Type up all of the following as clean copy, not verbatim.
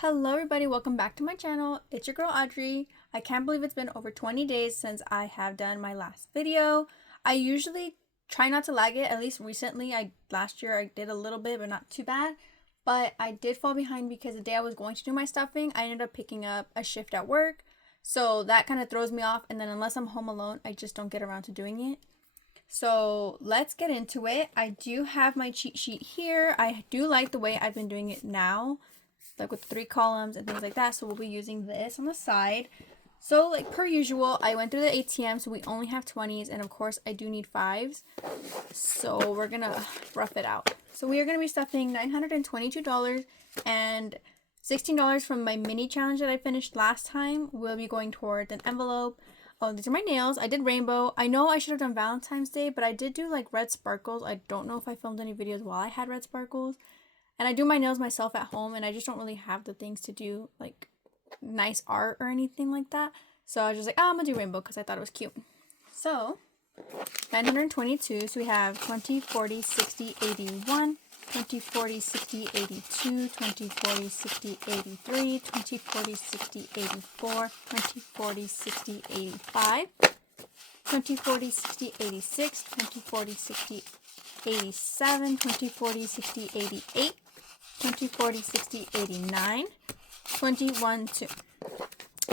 Hello everybody, welcome back to my channel. It's your girl Audrey. I can't believe it's been over 20 days since I have done my last video. I usually try not to lag it, at least recently. Last year I did a little bit, but not too bad. But I did fall behind because the day I was going to do my stuffing, I ended up picking up a shift at work. So that kind of throws me off, and then unless I'm home alone, I just don't get around to doing it. So let's get into it. I do have my cheat sheet here. I do like the way I've been doing it now, like with 3 columns and things like that. So we'll be using this on the side. So like per usual, I went through the ATM, so we only have 20s, and of course I do need 5s. So we're gonna rough it out. So we are gonna be stuffing $922, and $16 from my mini challenge that I finished last time will be going towards an envelope. Oh, these are my nails. I did rainbow. I know I should have done Valentine's Day, but I did do like red sparkles. I don't know if I filmed any videos while I had red sparkles. And I do my nails myself at home, and I just don't really have the things to do like nice art or anything like that. So I was just like, oh, I'm gonna do rainbow because I thought it was cute. So 922, so we have 20, 40, 60, 81, 20, 40, 60, 82, 20, 40, 60, 83, 20, 40, 60, 84, 20, 40, 60, 85, 20, 40, 60, 86, 20, 40, 60, 87, 20, 40, 60, 88, 20, 40, 60, 89, 21, 2.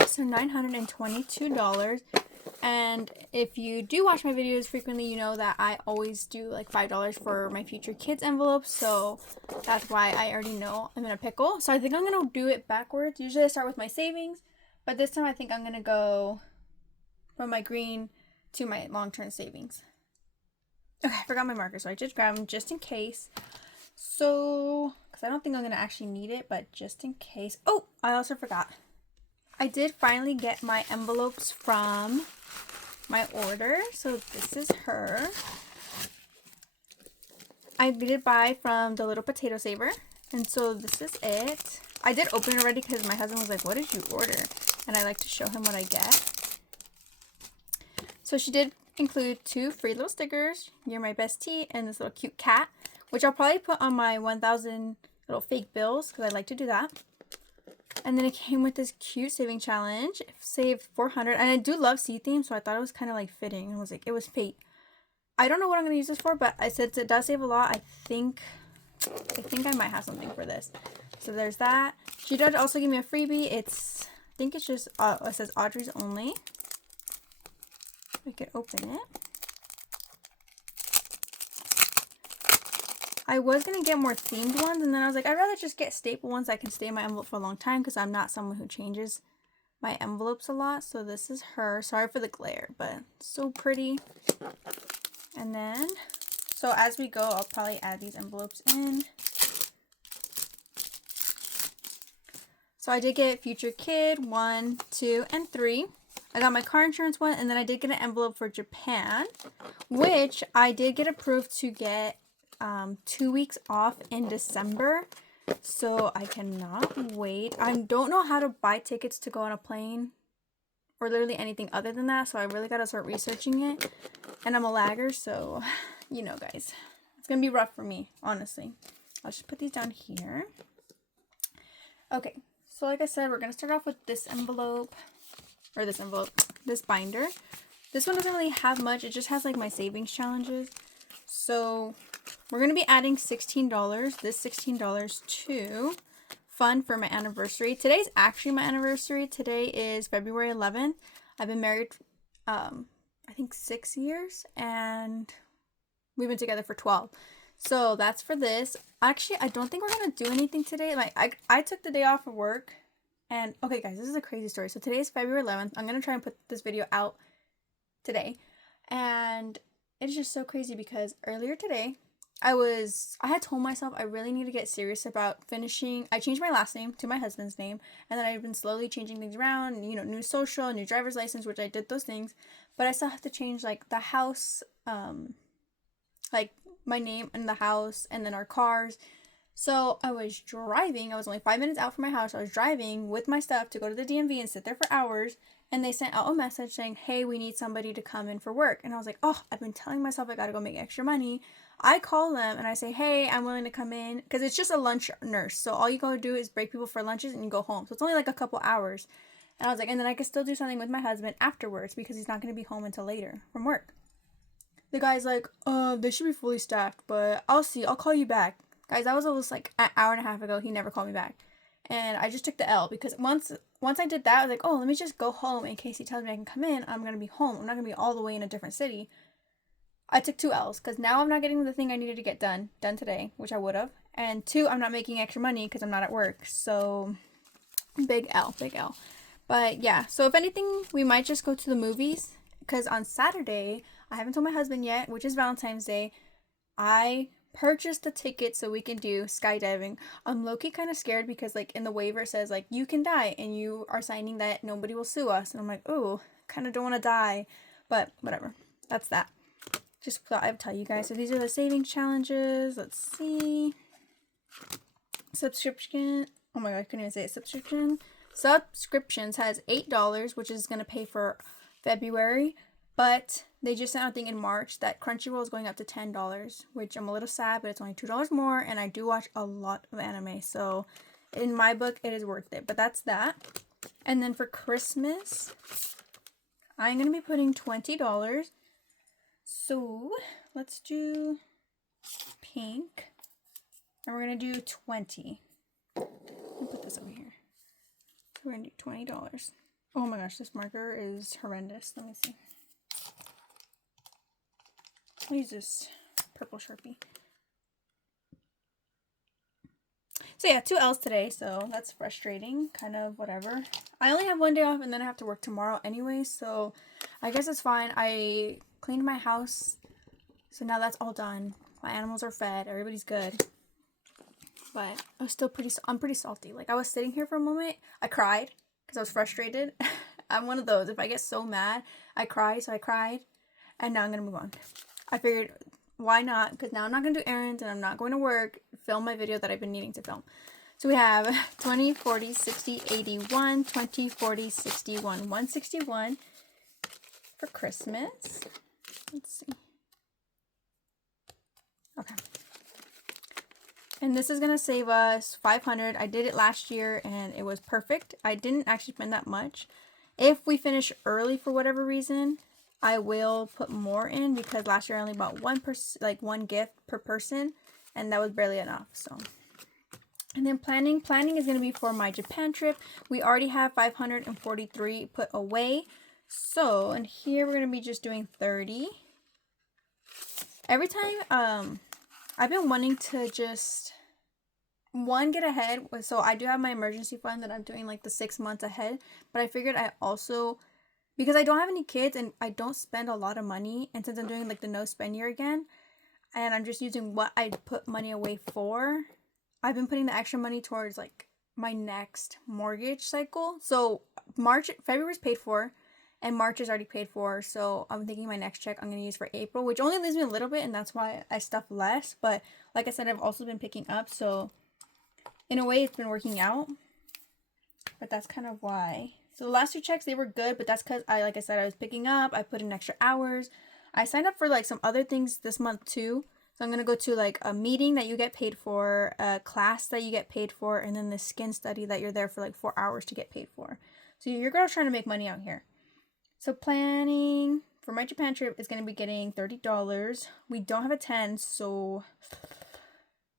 So $922. And if you do watch my videos frequently, you know that I always do like $5 for my future kids envelopes. So that's why I already know I'm in a pickle. So I think I'm going to do it backwards. Usually I start with my savings, but this time I think I'm going to go from my green to my long-term savings. Okay, I forgot my marker, so I just grabbed them just in case. So, because I don't think I'm going to actually need it, but just in case. Oh, I also forgot. I did finally get my envelopes from my order. So this is her. I did buy from the Little Potato Saver. And so this is it. I did open it already because my husband was like, what did you order? And I like to show him what I get. So she did include 2 free little stickers, You're My Bestie, and this little cute cat, which I'll probably put on my 1,000 little fake bills because I like to do that. And then it came with this cute saving challenge, saved 400, and I do love sea themes, so I thought it was kind of like fitting. I was like, it was fate. I don't know what I'm going to use this for, but since it does save a lot, I think I might have something for this. So there's that. She did also give me a freebie. I think it's just, it says Audrey's only. I could open it. I was going to get more themed ones, and then I was like, I'd rather just get staple ones that can stay in my envelope for a long time because I'm not someone who changes my envelopes a lot. So this is her. Sorry for the glare, but so pretty. And then, so as we go, I'll probably add these envelopes in. So I did get Future Kid 1, 2, and 3. I got my car insurance one, and then I did get an envelope for Japan, which I did get approved to get 2 weeks off in December. So I cannot wait. I don't know how to buy tickets to go on a plane or literally anything other than that. So I really got to start researching it. And I'm a lagger, so you know, guys, it's going to be rough for me, honestly. I'll just put these down here. Okay, so like I said, we're going to start off with this envelope. Or this binder. This one doesn't really have much. It just has like my savings challenges. So we're going to be adding $16, this $16 to fund for my anniversary. Today's actually my anniversary. Today is February 11th. I've been married, I think 6 years, and we've been together for 12. So that's for this. Actually, I don't think we're going to do anything today. Like I took the day off of work. And, okay, guys, this is a crazy story. So today is February 11th. I'm going to try and put this video out today. And it's just so crazy because earlier today, I had told myself I really need to get serious about finishing. I changed my last name to my husband's name. And then I've been slowly changing things around. You know, new social, new driver's license, which I did those things. But I still have to change, like, the house, like, my name in the house, and then our cars. So I was driving. I was only 5 minutes out from my house. I was driving with my stuff to go to the DMV and sit there for hours. And they sent out a message saying, hey, we need somebody to come in for work. And I was like, oh, I've been telling myself I got to go make extra money. I call them and I say, hey, I'm willing to come in, because it's just a lunch nurse. So all you gotta do is break people for lunches and you go home. So it's only like a couple hours. And I was like, and then I could still do something with my husband afterwards because he's not gonna be home until later from work. The guy's like, they should be fully staffed, but I'll see. I'll call you back. Guys, that was almost like an hour and a half ago. He never called me back. And I just took the L because once I did that, I was like, oh, let me just go home in case he tells me I can come in. I'm going to be home. I'm not going to be all the way in a different city. I took 2 L's because now I'm not getting the thing I needed to get done today, which I would have. And 2, I'm not making extra money because I'm not at work. So, big L, big L. But yeah, so if anything, we might just go to the movies because on Saturday, I haven't told my husband yet, which is Valentine's Day, I purchased the ticket so we can do skydiving. I'm low-key kind of scared because like in the waiver it says like you can die and you are signing that nobody will sue us. And I'm like, oh, kind of don't want to die. But whatever. That's that. Just thought I'd tell you guys. So these are the savings challenges. Let's see. Subscription. Oh my god, I couldn't even say it. Subscriptions has $8, which is going to pay for February. But they just sent out a thing in March that Crunchyroll is going up to $10, which I'm a little sad, but it's only $2 more, and I do watch a lot of anime, so in my book, it is worth it. But that's that. And then for Christmas, I'm going to be putting $20. So let's do pink, and we're going to do 20. I'll put this over here. So we're going to do $20. Oh my gosh, this marker is horrendous. Let me see. I'll use this purple Sharpie. So yeah, 2 L's today, so that's frustrating, kind of whatever. I only have 1 day off and then I have to work tomorrow anyway, so I guess it's fine. I cleaned my house, so now that's all done. My animals are fed, everybody's good. But I'm pretty salty. Like I was sitting here for a moment, I cried because I was frustrated. I'm one of those, if I get so mad, I cry, so I cried, and now I'm gonna move on. I figured, why not? Because now I'm not going to do errands and I'm not going to work, film my video that I've been needing to film. So we have 20, 40, 60, 81, 20, 40, 61, 161 for Christmas. Let's see. Okay. And this is going to save us $500. I did it last year and it was perfect. I didn't actually spend that much. If we finish early for whatever reason, I will put more in because last year I only bought one gift per person, and that was barely enough. So, and then planning is going to be for my Japan trip. We already have 543 put away. So, and here we're going to be just doing 30. Every time, I've been wanting to just get ahead. So I do have my emergency fund that I'm doing like the 6 months ahead, but I figured I also, because I don't have any kids and I don't spend a lot of money, and since I'm doing like the no spend year again, and I'm just using what I put money away for, I've been putting the extra money towards like my next mortgage cycle. So February's paid for, and March is already paid for. So I'm thinking my next check I'm going to use for April, which only leaves me a little bit, and that's why I stuff less. But like I said, I've also been picking up, so in a way it's been working out. But that's kind of why. So the last 2 checks, they were good, but that's because like I said, I was picking up. I put in extra hours. I signed up for like some other things this month too. So I'm going to go to like a meeting that you get paid for, a class that you get paid for, and then the skin study that you're there for like 4 hours to get paid for. So your girl's trying to make money out here. So planning for my Japan trip is going to be getting $30. We don't have a 10, so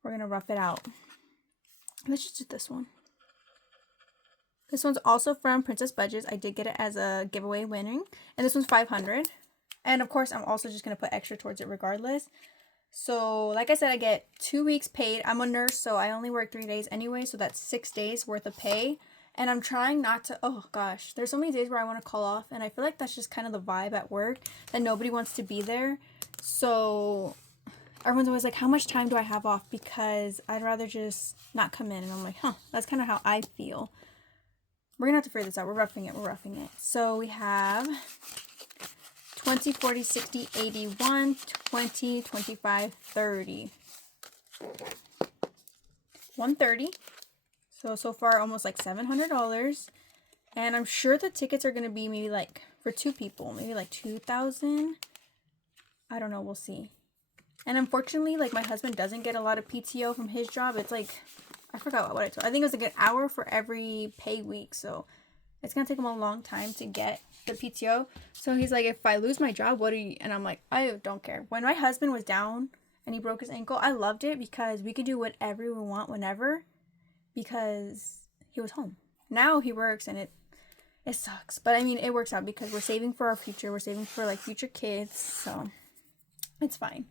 we're going to rough it out. Let's just do this one. This one's also from Princess Budgets. I did get it as a giveaway winning. And this one's $500. And of course, I'm also just going to put extra towards it regardless. So, like I said, I get 2 weeks paid. I'm a nurse, so I only work 3 days anyway. So that's 6 days worth of pay. And I'm trying not to, oh gosh, there's so many days where I want to call off. And I feel like that's just kind of the vibe at work, that nobody wants to be there. So everyone's always like, how much time do I have off? Because I'd rather just not come in. And I'm like, that's kind of how I feel. We're going to have to figure this out. We're roughing it. So we have 20, 40, 60, 81, 20, 25, 30. 130. So far almost like $700. And I'm sure the tickets are going to be maybe like for 2 people, maybe like 2,000. I don't know. We'll see. And unfortunately, like, my husband doesn't get a lot of PTO from his job. It's like, I forgot what I told. I think it was like an hour for every pay week. So it's going to take him a long time to get the PTO. So he's like, if I lose my job, what do you... And I'm like, I don't care. When my husband was down and he broke his ankle, I loved it because we could do whatever we want whenever because he was home. Now he works and it sucks. But I mean, it works out because we're saving for our future. We're saving for like future kids. So it's fine.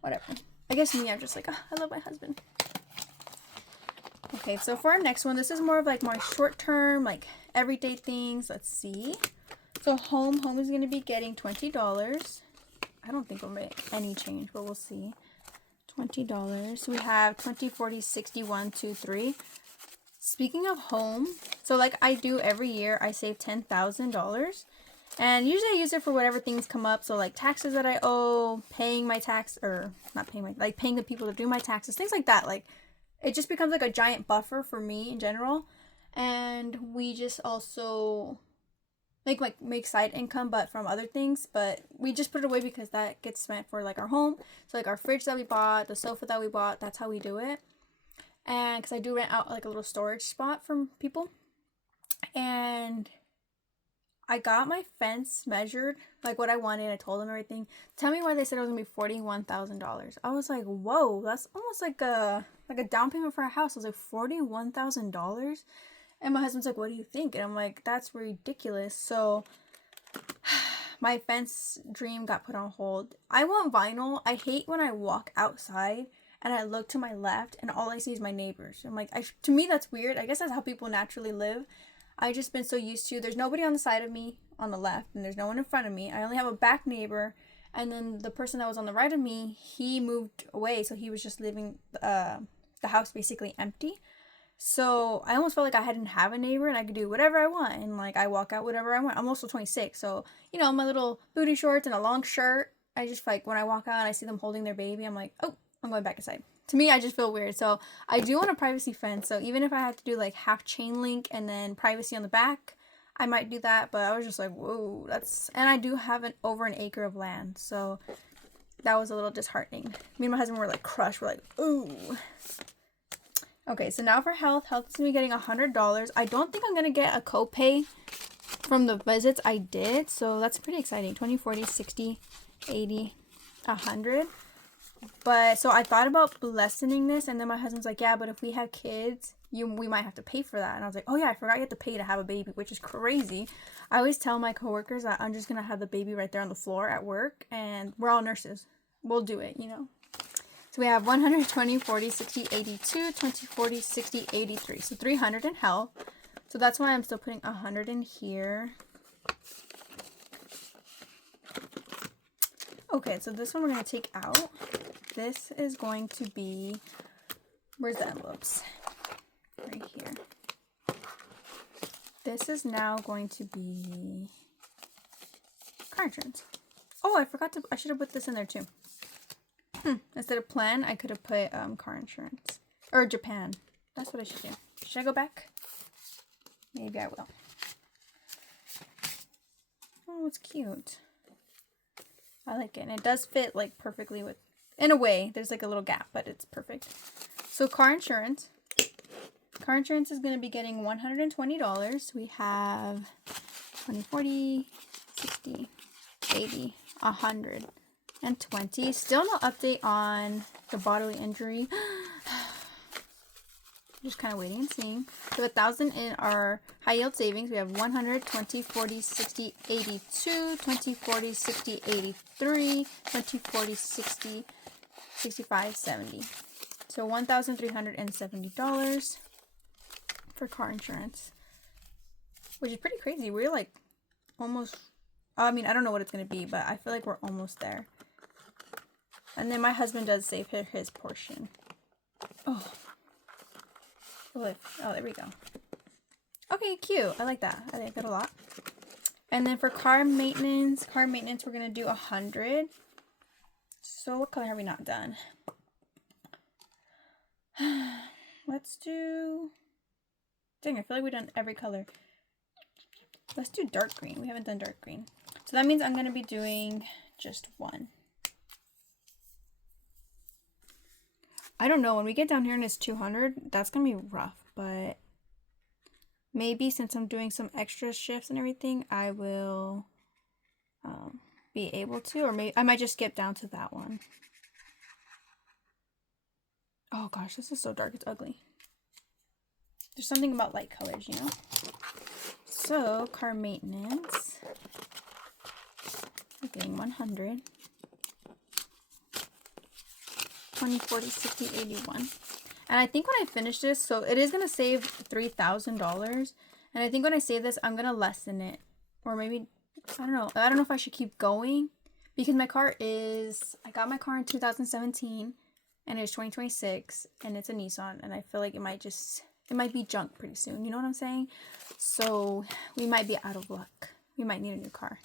Whatever. I guess me, I'm just like, oh, I love my husband. Okay, so for our next one, this is more of like more short term, like everyday things. Let's see. So home is going to be getting $20. I don't think we'll make any change, but we'll see. $20. We have 20, 40, 60, 1, 2, 3. Speaking of home, so like I do every year, I save $10,000. And usually I use it for whatever things come up. So like taxes that I owe, paying my tax, or not paying my, like paying the people that do my taxes, things like that. Like it just becomes like a giant buffer for me in general. And we just also like make side income, but from other things. But we just put it away because that gets spent for like our home. So like our fridge that we bought, the sofa that we bought, that's how we do it. And because I do rent out like a little storage spot from people. And I got my fence measured, like what I wanted. I told them everything. Tell me why they said it was gonna be $41,000. I was like, whoa, that's almost like a down payment for a house. I was like, $41,000. And my husband's like, what do you think? And I'm like, that's ridiculous. So my fence dream got put on hold. I want vinyl. I hate when I walk outside and I look to my left and all I see is my neighbors. I'm like, to me, that's weird. I guess that's how people naturally live. I just been so used to, there's nobody on the side of me on the left and there's no one in front of me. I only have a back neighbor. And then the person that was on the right of me, he moved away. So he was just leaving the house basically empty. So I almost felt like I didn't have a neighbor and I could do whatever I want. And like I walk out whatever I want. I'm also 26. So, you know, my little booty shorts and a long shirt. I just like when I walk out and I see them holding their baby, I'm like, oh, I'm going back inside. To me, I just feel weird. So I do want a privacy fence. So even if I have to do like half chain link and then privacy on the back, I might do that. But I was just like, whoa, and I do have over an acre of land. So that was a little disheartening. Me and my husband were like crushed. We're like, ooh. Okay, so now for health. Health is going to be getting $100. I don't think I'm going to get a copay from the visits I did. So that's pretty exciting. 20, 40, 60, 80, 100. But so I thought about lessening this, and then my husband's like, yeah, but if we have kids, we might have to pay for that. And I was like, oh yeah, I forgot you have to pay to have a baby, which is crazy. I always tell my coworkers that I'm just going to have the baby right there on the floor at work, and we're all nurses. We'll do it, you know. So we have 120, 40, 60, 82, 20, 40, 60, 83. So 300 in health. So that's why I'm still putting 100 in here. Okay, so this one we're going to take out. This is going to be, where's the envelopes? Right here. This is now going to be car insurance. Oh, I should have put this in there too. Instead of plan, I could have put car insurance. Or Japan. That's what I should do. Should I go back? Maybe I will. Oh, it's cute. I like it. And it does fit like perfectly with, in a way, there's like a little gap, but it's perfect. So car insurance. Car insurance is going to be getting $120. We have 20, 40, 60, 80, 100. And 20. Still no update on the bodily injury. Just kind of waiting and seeing. So 1,000 in our high yield savings. We have 100, 20, 40, 60, 82, 20, 40, 60, 83, 20, 40, 60, 65, 70. So $1,370 for car insurance. Which is pretty crazy. We're like almost, I mean, I don't know what it's going to be, but I feel like we're almost there. And then my husband does save his portion. Oh, there we go. Okay, cute. I like that. I like that a lot. And then for car maintenance, we're going to do 100. So what color have we not done? Let's do... Dang, I feel like we've done every color. Let's do dark green. We haven't done dark green. So that means I'm going to be doing just one. I don't know. When we get down here and it's 200, that's going to be rough. But maybe since I'm doing some extra shifts and everything, I will be able to. Or maybe I might just skip down to that one. Oh gosh, this is so dark. It's ugly. There's something about light colors, you know? So, car maintenance. We're getting 100. 20, 40, 60, 81. And I think when I finish this, so it is going to save $3,000. And I think when I save this, I'm going to lessen it. Or maybe, I don't know. I don't know if I should keep going. Because my car is, I got my car in 2017. And it's 2026. And it's a Nissan. And I feel like it might be junk pretty soon. You know what I'm saying? So we might be out of luck. We might need a new car.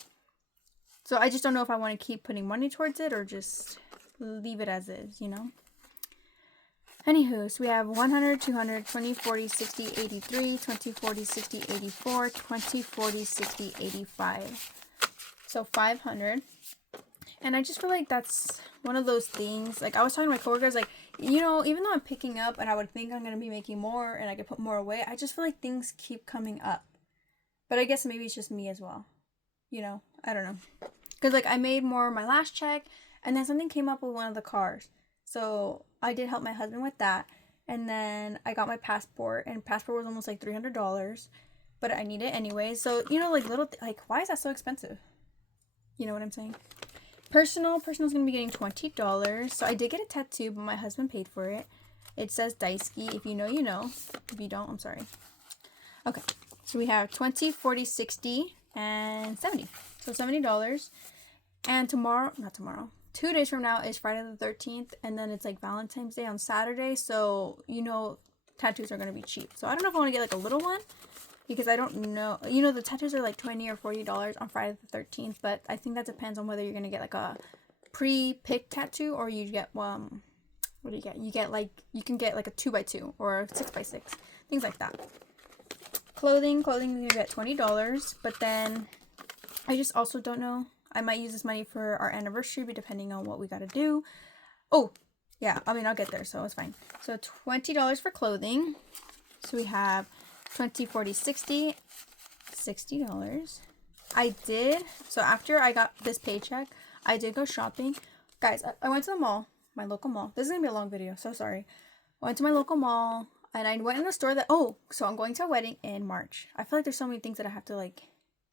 So I just don't know if I want to keep putting money towards it or just leave it as is, you know? Anywho, so we have 100, 200, 20, 40, 60, 83, 20, 40, 60, 84, 20, 40, 60, 85. So 500. And I just feel like that's one of those things. Like I was talking to my coworkers, like, you know, even though I'm picking up and I would think I'm going to be making more and I could put more away, I just feel like things keep coming up. But I guess maybe it's just me as well. You know, I don't know. Because like I made more my last check and then something came up with one of the cars. So I did help my husband with that. And then I got my passport and passport was almost like $300. But I need it anyway. So, you know, like like why is that so expensive? You know what I'm saying? Personal's going to be getting $20. So I did get a tattoo, but my husband paid for it. It says Daisuke. If you know, you know. If you don't, I'm sorry. Okay. So we have 20, 40, 60, and 70. So $70. And not tomorrow. 2 days from now is Friday the 13th. And then it's like Valentine's Day on Saturday. So, you know, tattoos are going to be cheap. So I don't know if I want to get like a little one. Because I don't know, you know, the tattoos are like $20 or $40 on Friday the 13th, but I think that depends on whether you're going to get like a pre-picked tattoo or you get, what do you get? You can get like a 2x2 or a 6x6, things like that. Clothing, you're going to get $20, but then I just also don't know. I might use this money for our anniversary, but depending on what we got to do. Oh, yeah, I mean, I'll get there, so it's fine. So $20 for clothing. So we have 20, 40, 60, $60. So after I got this paycheck, I did go shopping. Guys, I went to the mall, my local mall. This is going to be a long video, so sorry. I went to my local mall, and I went in a store so I'm going to a wedding in March. I feel like there's so many things that I have to, like,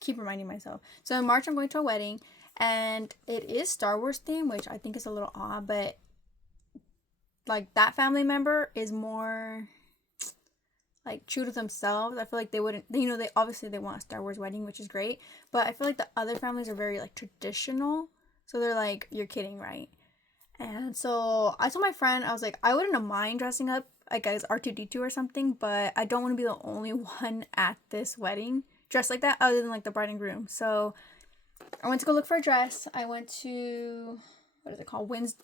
keep reminding myself. So in March, I'm going to a wedding, and it is Star Wars theme, which I think is a little odd, but, like, that family member is more like true to themselves. I feel like they wouldn't, you know, they want a Star Wars wedding, which is great, but I feel like the other families are very like traditional, so they're like, you're kidding, right? And so I told my friend, I was like, I wouldn't mind dressing up like as R2D2 or something, but I don't want to be the only one at this wedding dressed like that other than like the bride and groom. So I went to go look for a dress. I went to, what is it called, Windsor.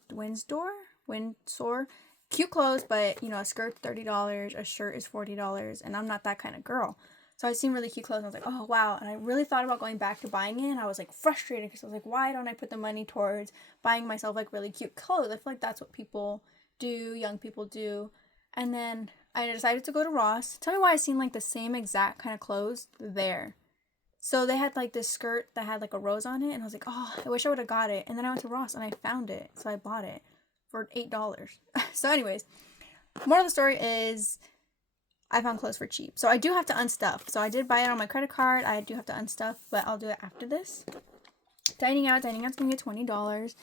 Cute clothes, but, you know, a skirt's $30, a shirt is $40, and I'm not that kind of girl. So I seen really cute clothes, and I was like, oh, wow. And I really thought about going back to buying it, and I was, like, frustrated, because I was like, why don't I put the money towards buying myself, like, really cute clothes? I feel like that's what people do, young people do. And then I decided to go to Ross. Tell me why I seen, like, the same exact kind of clothes there. So they had, like, this skirt that had, like, a rose on it, and I was like, oh, I wish I would have got it. And then I went to Ross, and I found it, so I bought it for $8. So anyways, moral of the story is I found clothes for cheap. So I do have to unstuff. So I did buy it on my credit card. I do have to unstuff, but I'll do it after this. Dining out's gonna get $20.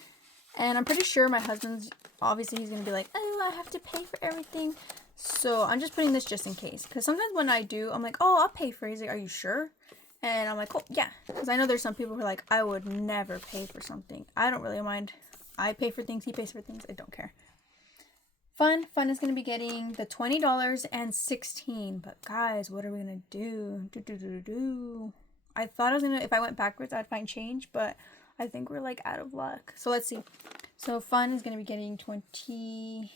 And I'm pretty sure my husband's, obviously he's gonna be like, oh, I have to pay for everything. So I'm just putting this just in case. Because sometimes when I do, I'm like, oh, I'll pay for it. He's like, are you sure? And I'm like, oh, yeah. Because I know there's some people who are like, I would never pay for something. I don't really mind. I pay for things, he pays for things, I don't care. Fun is going to be getting the $20 and $16. But guys, what are we going to do? I thought I was going to, if I went backwards, I'd find change. But I think we're like out of luck. So let's see. So fun is going to be getting 20,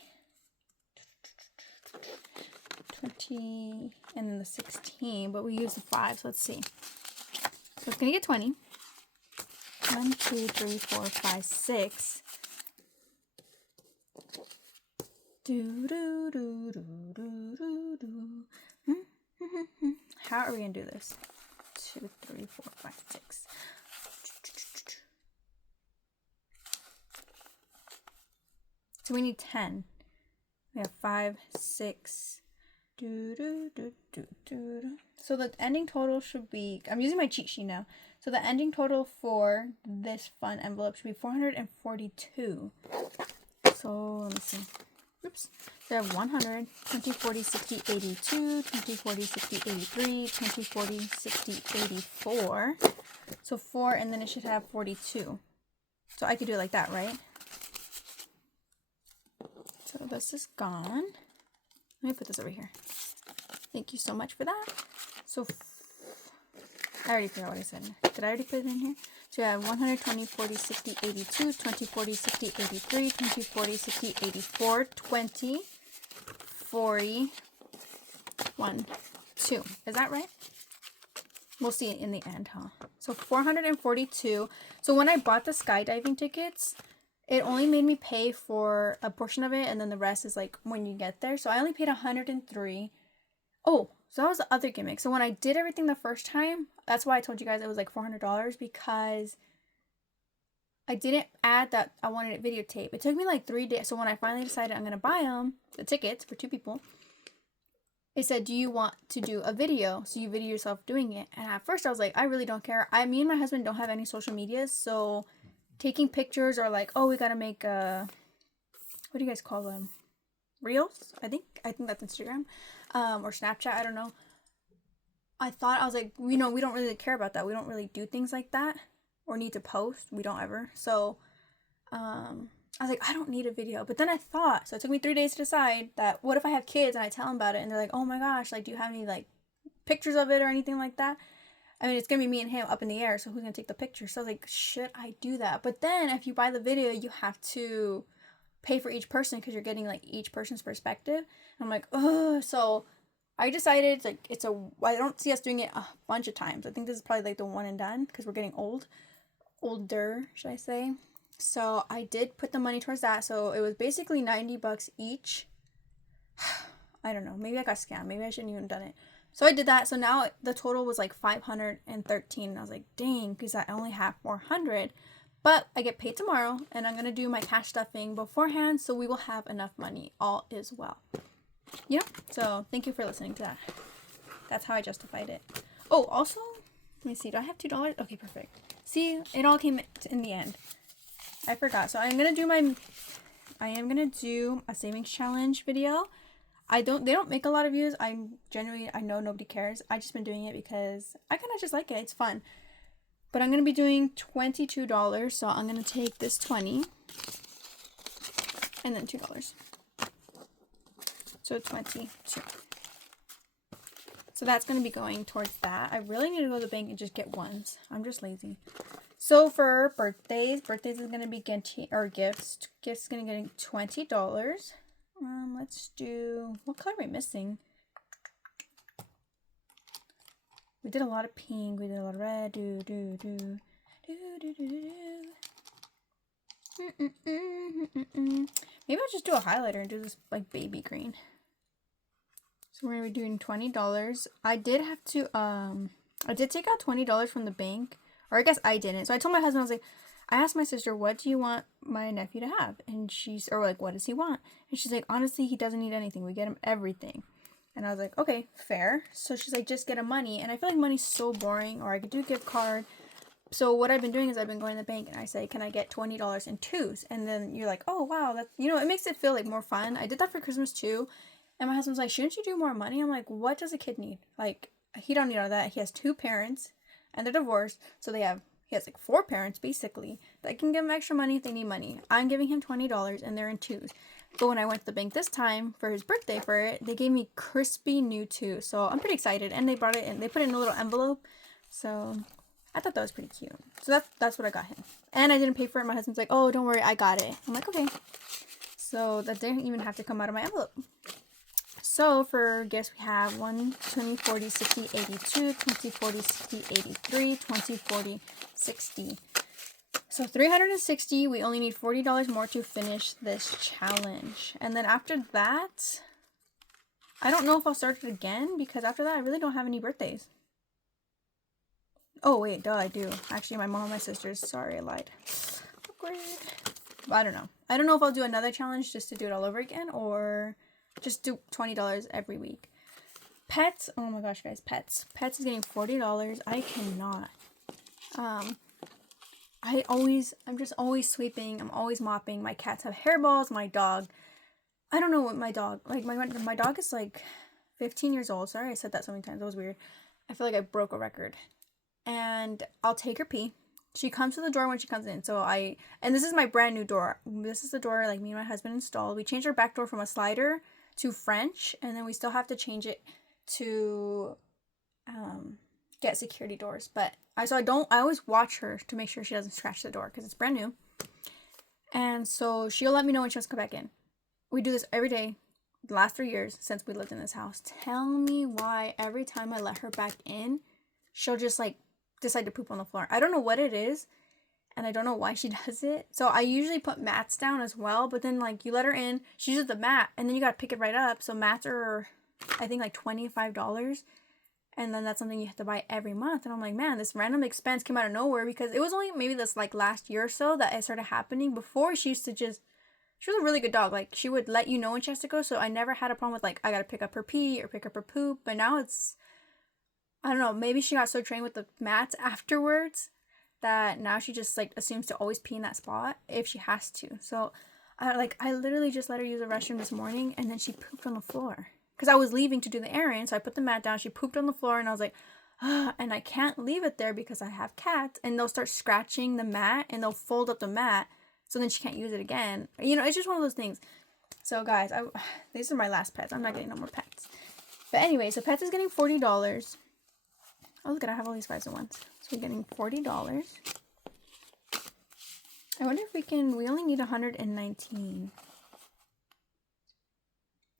and then the 16. But we use the 5, so let's see. So it's going to get 20. 1, 2, 3, 4, 5, 6. Do, do, do, do, do, do, do. How are we going to do this? 2, 3, 4, 5, 6. So we need 10. We have 5, 6. Do, do, do, do, do, do. So the ending total should be, I'm using my cheat sheet now. So the ending total for this fun envelope should be 442. So let me see. Oops. So I have 100, 20, 40, 60, 82, 20, 40, 60, 83, 20, 40, 60, 84. So 4, and then it should have 42. So I could do it like that, right? So this is gone. Let me put this over here. Thank you so much for that. So I already forgot what I said. Did I already put it in here? So we have 120, 40, 60, 82, 20, 40, 60, 83, 20, 40, 60, 84, 20, 40, 1, 2. Is that right? We'll see it in the end, huh? So 442. So when I bought the skydiving tickets, it only made me pay for a portion of it, and then the rest is like when you get there. So I only paid 103. Oh, so that was the other gimmick. So when I did everything the first time, that's why I told you guys it was like $400, because I didn't add that I wanted it videotape. It took me like 3 days. So when I finally decided I'm going to buy them, the tickets for 2 people, it said, do you want to do a video? So you video yourself doing it. And at first I was like, I really don't care. Me and my husband don't have any social media. So taking pictures, or like, oh, we got to make what do you guys call them? Reels? I think that's Instagram. Or Snapchat, I don't know. I was like, we don't really care about that. We don't really do things like that or need to post. We don't ever. So, I was like, I don't need a video. But then I thought, so it took me 3 days to decide that what if I have kids and I tell them about it and they're like, oh my gosh, like, do you have any like pictures of it or anything like that? I mean, it's going to be me and him up in the air. So who's going to take the picture? So I was like, should I do that? But then if you buy the video, you have to pay for each person because you're getting like each person's perspective. And I'm like, oh, so I decided it's like I don't see us doing it a bunch of times. I think this is probably like the one and done because we're getting older, should I say? So I did put the money towards that. So it was basically $90 each. I don't know. Maybe I got scammed. Maybe I shouldn't even done it. So I did that. So now the total was like 513. And I was like, dang, because I only have 400. But I get paid tomorrow, and I'm going to do my cash stuffing beforehand, so we will have enough money. All is well. You know? So thank you for listening to that. That's how I justified it. Oh, also, let me see. Do I have $2? Okay, perfect. See, it all came in the end. I forgot. So I am going to do a savings challenge video. They don't make a lot of views. I know nobody cares. I just been doing it because I kind of just like it. It's fun. But I'm going to be doing $22, so I'm going to take this 20 and then $2. So 22. So that's going to be going towards that. I really need to go to the bank and just get ones. I'm just lazy. So for birthdays is going to be gifts is going to get $20. Let's do, what color are we missing? We did a lot of pink. We did a lot of red. Maybe I'll just do a highlighter and do this like baby green. So we're gonna be doing $20. I did have to I did take out $20 from the bank, or I guess I didn't. So I told my husband, I was like, I asked my sister, what do you want my nephew to have? And what does he want? And she's like, honestly, he doesn't need anything. We get him everything. And I was like, okay, fair. So she's like, just get him money. And I feel like money's so boring, or I could do a gift card. So what I've been doing is I've been going to the bank and I say, can I get $20 in twos? And then you're like, oh, wow. That, it makes it feel like more fun. I did that for Christmas too. And my husband's like, shouldn't you do more money? I'm like, what does a kid need? Like, he don't need all that. He has 2 parents and they're divorced. So he has like 4 parents basically that can give him extra money if they need money. I'm giving him $20 and they're in twos. But when I went to the bank this time for his birthday they gave me crispy new twos. So I'm pretty excited. And they brought it in. They put it in a little envelope. So I thought that was pretty cute. So that's what I got him. And I didn't pay for it. My husband's like, oh, don't worry, I got it. I'm like, okay. So that didn't even have to come out of my envelope. So for gifts, we have 1, 20, 40, 60, 82, 20, 40, 60, 83, 20, 40, 60. So 360, we only need $40 more to finish this challenge. And then after that, I don't know if I'll start it again because after that, I really don't have any birthdays. Oh, wait, duh, I do. Actually, my mom and my sisters. Sorry, I lied. Awkward. But I don't know. I don't know if I'll do another challenge just to do it all over again or just do $20 every week. Pets. Oh my gosh, guys. Pets. Pets is getting $40. I cannot. I'm just always sweeping. I'm always mopping. My cats have hairballs. My dog. I don't know what my dog, like my dog is like 15 years old. Sorry, I said that so many times. That was weird. I feel like I broke a record. And I'll take her pee. She comes to the door when she comes in. And this is my brand new door. This is the door like me and my husband installed. We changed our back door from a slider to French, and then we still have to change it to get security doors. But I always watch her to make sure she doesn't scratch the door because it's brand new. And so she'll let me know when she wants to come back in. We do this every day, the last 3 years since we lived in this house. Tell me why every time I let her back in, she'll just like decide to poop on the floor. I don't know what it is, and I don't know why she does it. So I usually put mats down as well, but then like you let her in, she uses the mat, and then you gotta pick it right up. So mats are, I think, like $25, and then that's something you have to buy every month. And I'm like, man, this random expense came out of nowhere because it was only maybe this like last year or so that it started happening. Before, she was a really good dog. Like, she would let you know when she has to go, so I never had a problem with like I gotta pick up her pee or pick up her poop. But now it's, I don't know, maybe she got so trained with the mats afterwards that now she just like assumes to always pee in that spot if she has to. So I literally just let her use the restroom this morning, and then she pooped on the floor because I was leaving to do the errand. So I put the mat down, she pooped on the floor, and I was like, and I can't leave it there because I have cats, and they'll start scratching the mat and they'll fold up the mat, so then she can't use it again. You know, it's just one of those things. So guys, these are my last pets. I'm not getting no more pets. But anyway, so pets is getting $40. Oh, look at, I have all these 5s at once. So we're getting $40. I wonder if we only need 119.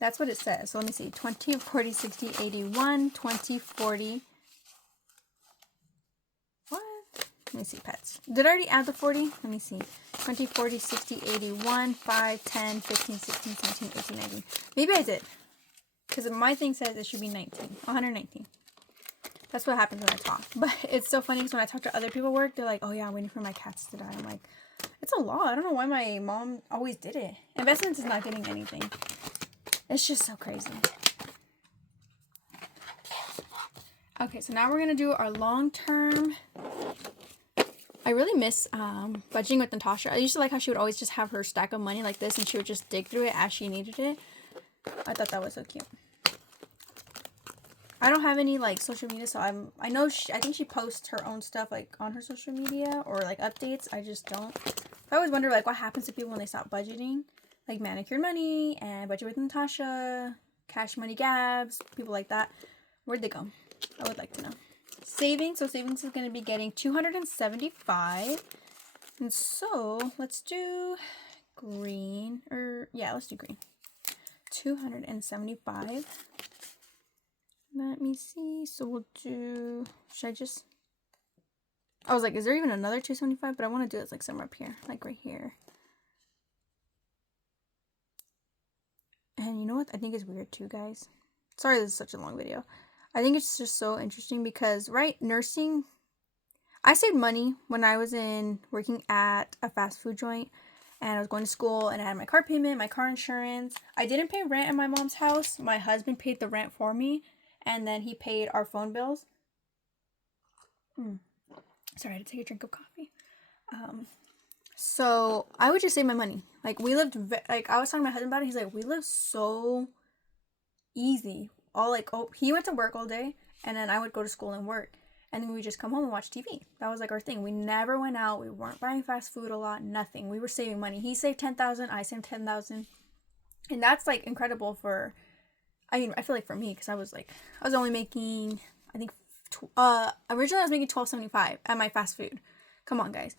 That's what it says. So let me see. 20, 40, 60, 81, 20, 40. What? Let me see, pets. Did I already add the 40? Let me see. 20, 40, 60, 81, 5, 10, 15, 16, 17, 18, 19. Maybe I did. Because my thing says it should be 19. 119. That's what happens when I talk. But it's so funny because when I talk to other people at work, they're like, oh yeah, I'm waiting for my cats to die. I'm like, it's a lot. I don't know why my mom always did it. Investments is not getting anything. It's just so crazy. Okay, so now we're going to do our long-term. I really miss budgeting with Natasha. I used to like how she would always just have her stack of money like this, and she would just dig through it as she needed it. I thought that was so cute. I don't have any like social media, so I think she posts her own stuff like on her social media or like updates. I just don't. I always wonder like what happens to people when they stop budgeting, like Manicured Money and Budget with Natasha, Cash Money Gabs, people like that. Where'd they go? I would like to know. Savings. So savings is going to be getting $275. And so let's do green, let's do green. $275. Let me see. So we'll do, I was like, is there even another 275? But I want to do it like somewhere up here, like right here. And you know what I think is weird too, guys? Sorry, this is such a long video. I think it's just so interesting because, right, nursing, I saved money when I was working at a fast food joint, and I was going to school, and I had my car payment, my car insurance. I didn't pay rent at my mom's house. My husband paid the rent for me, and then he paid our phone bills. Sorry, I had to take a drink of coffee. So I would just save my money. Like, we lived, like, I was talking to my husband about it. He's like, we live so easy. He went to work all day, and then I would go to school and work. And then we would just come home and watch TV. That was like our thing. We never went out. We weren't buying fast food a lot. Nothing. We were saving money. He saved $10,000. I saved $10,000. And that's like incredible for, I feel like for me, because I was only making, I think, originally I was making $12.75 at my fast food. Come on, guys.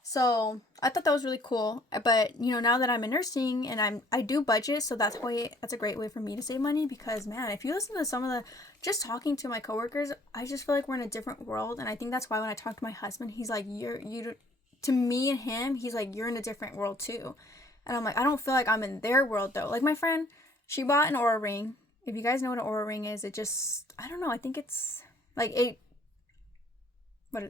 So I thought that was really cool. But, now that I'm in nursing and I do budget, so that's a great way for me to save money, because, man, if you listen to some of just talking to my coworkers, I just feel like we're in a different world. And I think that's why when I talk to my husband, he's like, to me and him, he's like, you're in a different world too. And I'm like, I don't feel like I'm in their world though. Like my friend, she bought an Aura ring. If you guys know what an Aura ring is, it just, I don't know, I think it's like it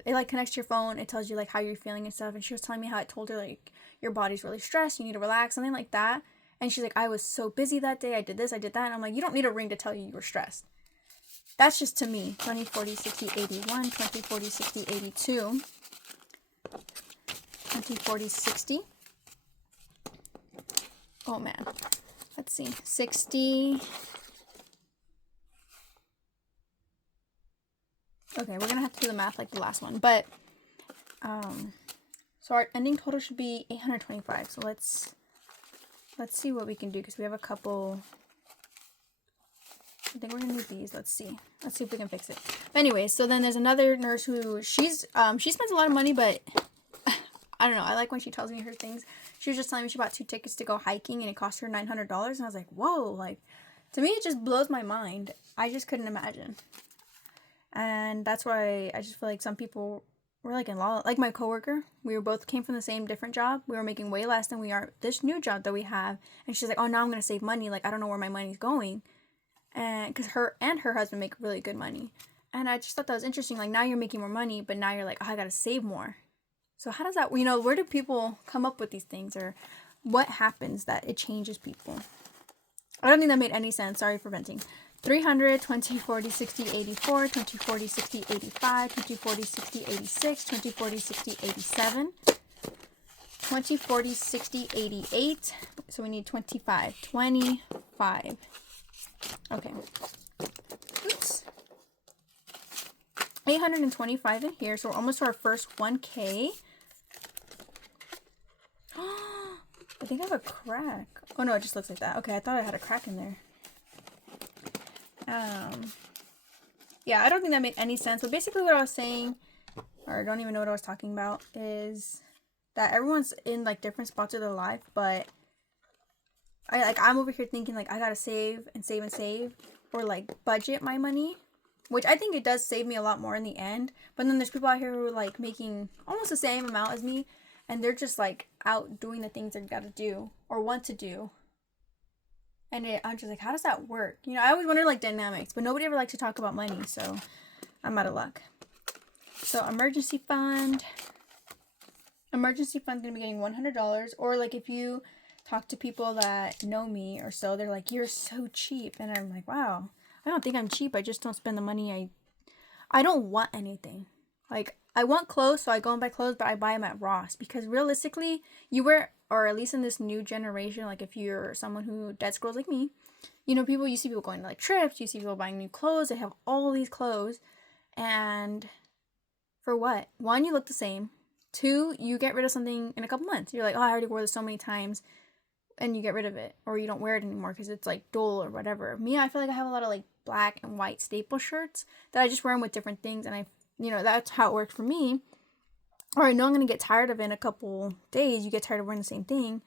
like connects to your phone. It tells you like how you're feeling and stuff. And she was telling me how it told her like your body's really stressed, you need to relax, something like that. And she's like, I was so busy that day, I did this, I did that. And I'm like, you don't need a ring to tell you you were stressed. That's just to me. 20, 40, 60, 81, 20, 40, 60, 82, 20, 40, 60. Oh man, let's see, 60. Okay, we're gonna have to do the math like the last one, but so our ending total should be 825. So let's see what we can do, because we have a couple. I think we're gonna do these. Let's see if we can fix it. But anyways, so then there's another nurse who she spends a lot of money, but I don't know. I like when she tells me her things. She was just telling me she bought 2 tickets to go hiking and it cost her $900, and I was like, whoa! Like, to me, it just blows my mind. I just couldn't imagine. And that's why I just feel like some people were like in law. Like my coworker, we were both came from the same different job. We were making way less than we are this new job that we have, and she's like, oh, now I'm gonna save money. Like, I don't know where my money's going. And because her and her husband make really good money. And I just thought that was interesting. Like, now you're making more money, but now you're like, oh, I gotta save more. So how does that, where do people come up with these things, or what happens that it changes people? I don't think that made any sense. Sorry for venting. 300, 20, 40, 60, 84, 20, 40, 60, 85, 20, 40, 60, 86, 20, 40, 60, 87, 20, 40, 60, 88. So we need 25. 25. Okay. Oops. 825 in here, so we're almost to our first 1K. I think I have a crack. Oh no, it just looks like that. Okay, I thought I had a crack in there. Yeah, I don't think that made any sense. But basically what I was saying, or I don't even know what I was talking about, is that everyone's in like different spots of their life, but I'm over here thinking like I gotta save and save and save, or like budget my money, which I think it does save me a lot more in the end. But then there's people out here who are like making almost the same amount as me, and they're just like out doing the things they gotta do or want to do. And I'm just like, how does that work? I always wonder like dynamics, but nobody ever likes to talk about money, so I'm out of luck. So emergency fund. Emergency fund's gonna be getting $100, or like if you talk to people that know me or so, they're like, you're so cheap. And I'm like, wow, I don't think I'm cheap. I just don't spend the money. I don't want anything. Like, I want clothes, so I go and buy clothes, but I buy them at Ross, because realistically, or at least in this new generation, like if you're someone who dead scrolls like me, you see people going to like trips, you see people buying new clothes, they have all these clothes, and for what? 1, you look the same. 2, you get rid of something in a couple months. You're like, oh, I already wore this so many times, and you get rid of it, or you don't wear it anymore because it's like dull or whatever. Me, I feel like I have a lot of like black and white staple shirts that I just wear them with different things, and that's how it worked for me. Or I know I'm going to get tired of it in a couple days. You get tired of wearing the same thing.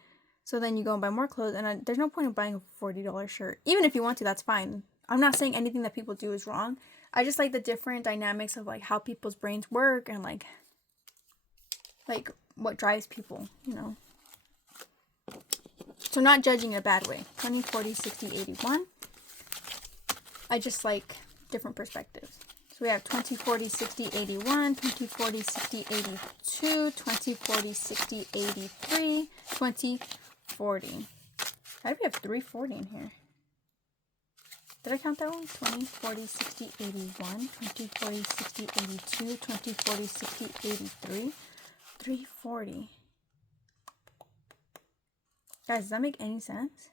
So then you go and buy more clothes. And there's no point in buying a $40 shirt. Even if you want to, that's fine. I'm not saying anything that people do is wrong. I just like the different dynamics of like how people's brains work, and like what drives people, So not judging in a bad way. 20, 40, 60, 81. I just like different perspectives. We have 20, 40, 60, 81, 20, 40, 60, 82, 20, 40, 60, 83, 20, 40. How do we have 340 in here? Did I count that one? 20, 40, 60, 81, 20, 40, 60, 82, 20, 40, 60, 83, 340. Guys, does that make any sense?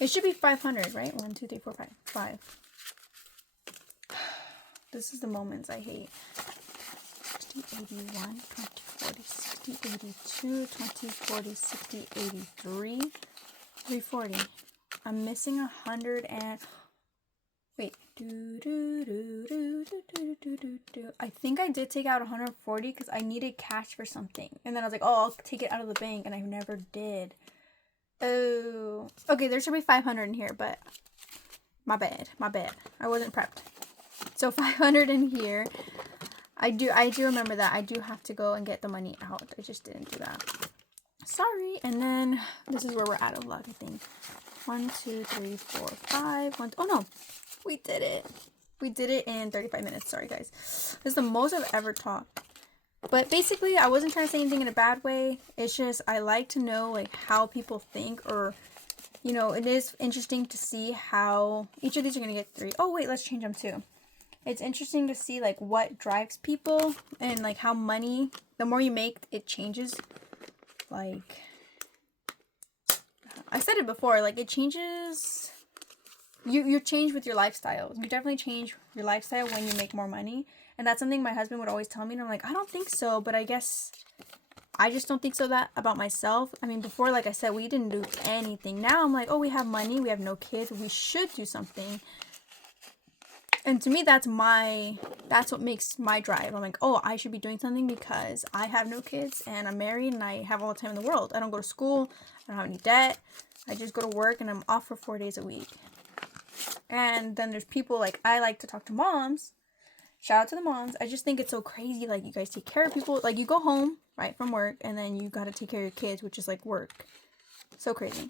It should be 500, right? 1, 2, 3, 4, 5. 5. This is the moments I hate. 60, 81, 20, 40, 60, 82, 20, 40, 60, 83, 340. I'm missing 100 and... Wait. I think I did take out 140 because I needed cash for something. And then I was like, oh, I'll take it out of the bank. And I never did. Oh, okay, there should be 500 in here, but my bad. I wasn't prepped. So 500 in here. I do remember that. I do have to go and get the money out. I just didn't do that. Sorry. And then this is where we're out of luck, I think. 1, 2, 3, 4, 5. Oh no, we did it. We did it in 35 minutes. Sorry, guys. This is the most I've ever talked. But basically, I wasn't trying to say anything in a bad way. It's just I like to know like how people think, or you know, it is interesting to see how each of these are gonna get 3. Oh wait, let's change them too. It's interesting to see like what drives people and like how money, the more you make, it changes. Like I said it before, like it changes. You change with your lifestyle. You definitely change your lifestyle when you make more money. And that's something my husband would always tell me. And I'm like, I don't think so. But I guess I just don't think so that about myself. I mean, before, like I said, we didn't do anything. Now I'm like, oh, we have money. We have no kids. We should do something. And to me, that's what makes my drive. I'm like, oh, I should be doing something because I have no kids and I'm married and I have all the time in the world. I don't go to school. I don't have any debt. I just go to work and I'm off for 4 days a week. And then there's people like, I like to talk to moms. Shout out to the moms. I just think it's so crazy. Like, you guys take care of people. Like, you go home, right, from work, and then you got to take care of your kids, which is like work. So crazy.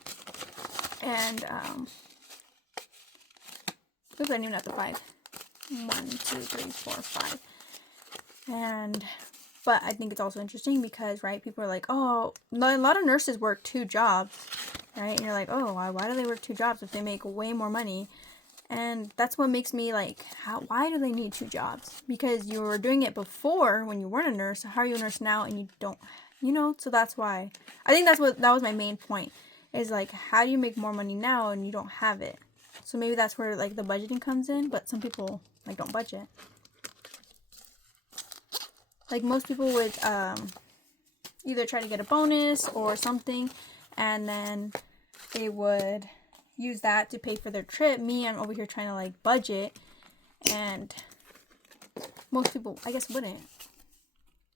And, oops, I didn't even have the 5. 1, 2, 3, 4, 5. And, but I think it's also interesting because, right, people are like, oh, a lot of nurses work 2 jobs, right? And you're like, oh, why do they work 2 jobs if they make way more money? And that's what makes me like, why do they need 2 jobs? Because you were doing it before when you weren't a nurse. How are you a nurse now and you don't, you know? So that's why. I think that was my main point. Is like, how do you make more money now and you don't have it? So maybe that's where like the budgeting comes in. But some people like don't budget. Like most people would either try to get a bonus or something. And then they would use that to pay for their trip. Me, I'm over here trying to like budget, and most people I guess wouldn't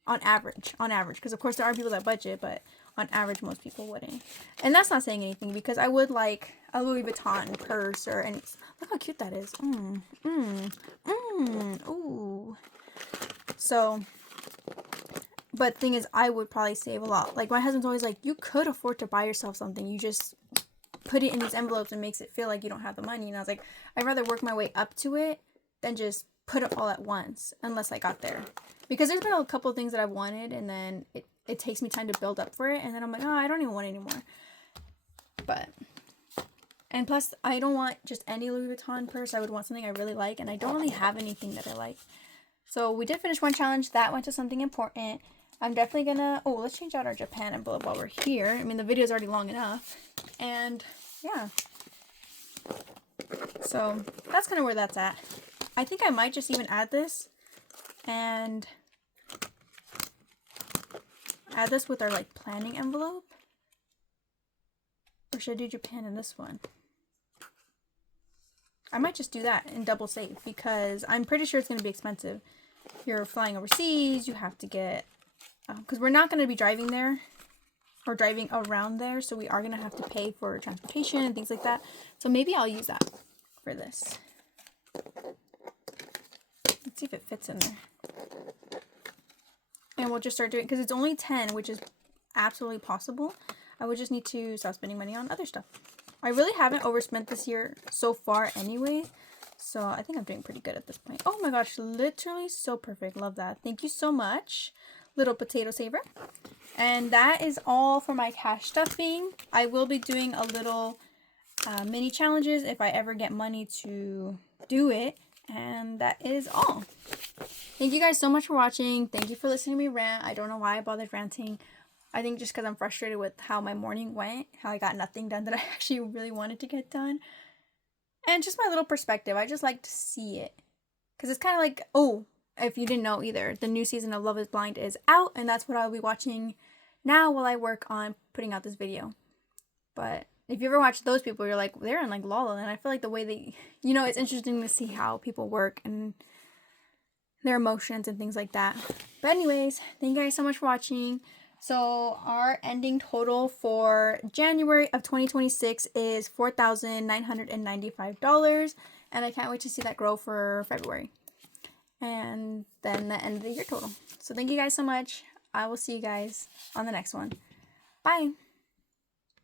on average, because of course there are people that budget, but on average most people wouldn't. And that's not saying anything because I would like a Louis Vuitton purse, or and look how cute that is. Ooh. So, but thing is, I would probably save a lot. Like my husband's always like, you could afford to buy yourself something, you just put it in these envelopes and makes it feel like you don't have the money. And I was like, I'd rather work my way up to it than just put it all at once, unless I got there. Because there's been a couple of things that I've wanted, and then it takes me time to build up for it, and then I'm like, oh, I don't even want it anymore. But, and plus, I don't want just any Louis Vuitton purse. I would want something I really like, and I don't really have anything that I like. So we did finish one challenge. That went to something important. I'm definitely gonna, oh, let's change out our Japan envelope while we're here. I mean, the video's already long enough. And, yeah. So, that's kind of where that's at. I think I might just even add this. And add this with our, like, planning envelope. Or should I do Japan in this one? I might just do that and double save. Because I'm pretty sure it's going to be expensive. You're flying overseas. You have to get... because we're not going to be driving there or driving around there, so we are going to have to pay for transportation and things like that. So maybe I'll use that for this. Let's see if it fits in there. And we'll just start doing it because it's only 10, which is absolutely possible. I would just need to stop spending money on other stuff. I really haven't overspent this year so far anyway, so I think I'm doing pretty good at this point. Oh my gosh, literally so perfect. Love that. Thank you so much, little potato saver. And that is all for my cash stuffing. I will be doing a little mini challenges if I ever get money to do it. And that is all. Thank you guys so much for watching. Thank you for listening to me rant. I don't know why I bothered ranting. I think just because I'm frustrated with how my morning went, how I got nothing done that I actually really wanted to get done. And just my little perspective. I just like to see it. Because it's kind of like, oh, if you didn't know either, the new season of Love is Blind is out, and that's what I'll be watching now while I work on putting out this video. But if you ever watch those people, you're like, they're in like La La Land. I feel like the way they, you know, it's interesting to see how people work and their emotions and things like that. But anyways, thank you guys so much for watching. So our ending total for January of 2026 is $4,995, and I can't wait to see that grow for February. and then the end of the year total. So thank you guys so much. I will see you guys on the next one. Bye.